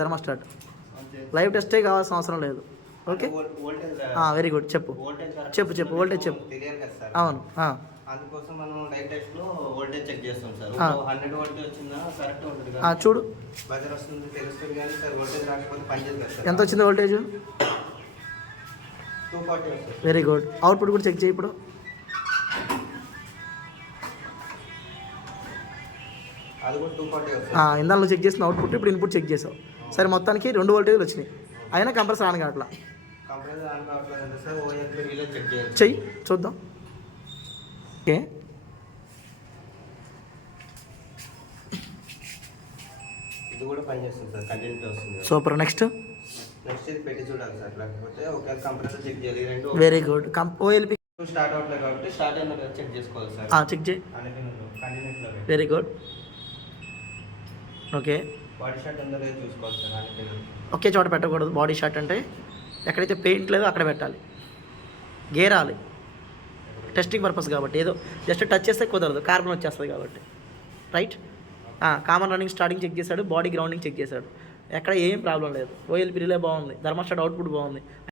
Thermostat live టెస్టే కావాల్సిన అవసరం లేదు. Okay very good. చెప్పు వోల్టేజ్ చెప్పు. అవును. అందుకోసం మనం లైవ్ టెస్ట్ లో వోల్టేజ్ చెక్ చేస్తాం సార్. 100 వోల్ట్ వచ్చిందా కరెక్ట్ ఉంటుంది కదా, చూడు బజర్ వస్తుంది తెలుస్తుంది. కానీ సార్ వోల్టేజ్ రాకపోతే పనిచేయదు కదా సార్. ఎంత వచ్చింది వోల్టేజ్? 240 వస్తుంది. Very good. అవుట్పుట్ కూడా చెక్ చేయి ఇప్పుడు. అది కూడా 240 వస్తుంది. ఇందాక చెక్ చేసిన అవుట్పుట్ ఇప్పుడు ఇన్పుట్ చెక్ చేసావు. సరే మొత్తానికి 2 వోల్టేజ్లు వచ్చినాయి. అయినా కంప్రెసర్ ఆన్ కావట్లా. కంప్రెసర్ ఆన్ కావట్లేదు సార్. ఓఎల్పి రిలే చెక్ చేయాలి. చెయ్యి చూద్దాం. ఓకే ఇది కూడా పనిచేస్తుంది సార్. కంటిన్యూటీ వస్తుంది. సూపర్. నెక్స్ట్ ఇది పెట్టి చూడాలి సార్. లేకపోతే ఒక కంప్రెసర్ చెక్ చేయాలి. రెండు వెరీ గుడ్. ఓఎల్పి స్టార్ట్ అవ్వట్లేదు కాబట్టి స్టార్ట్ అయిన చెక్ చేసుకోవాలి సార్. చెక్ చేయి. కంటిన్యూటీలో very good. Okay body shot ఉందో లేదో చూసుకోవాలి సార్. ఒకే చోట పెట్టకూడదు. బాడీ షాట్ అంటే ఎక్కడైతే పెయింట్ లేదో అక్కడ పెట్టాలి. గేరాలి. టెస్టింగ్ పర్పస్ కాబట్టి ఏదో జస్ట్ టచ్ చేస్తే కుదరదు, కార్బన్ వచ్చేస్తుంది కాబట్టి. Right. Common running starting check చేశాడు, బాడీ గ్రౌండింగ్ చెక్ చేశాడు. ఎక్కడ ఏం ప్రాబ్లం లేదు. ఓఎల్పి రిలే బాగుంది, థర్మోస్టాట్ అవుట్పుట్ బాగుంది.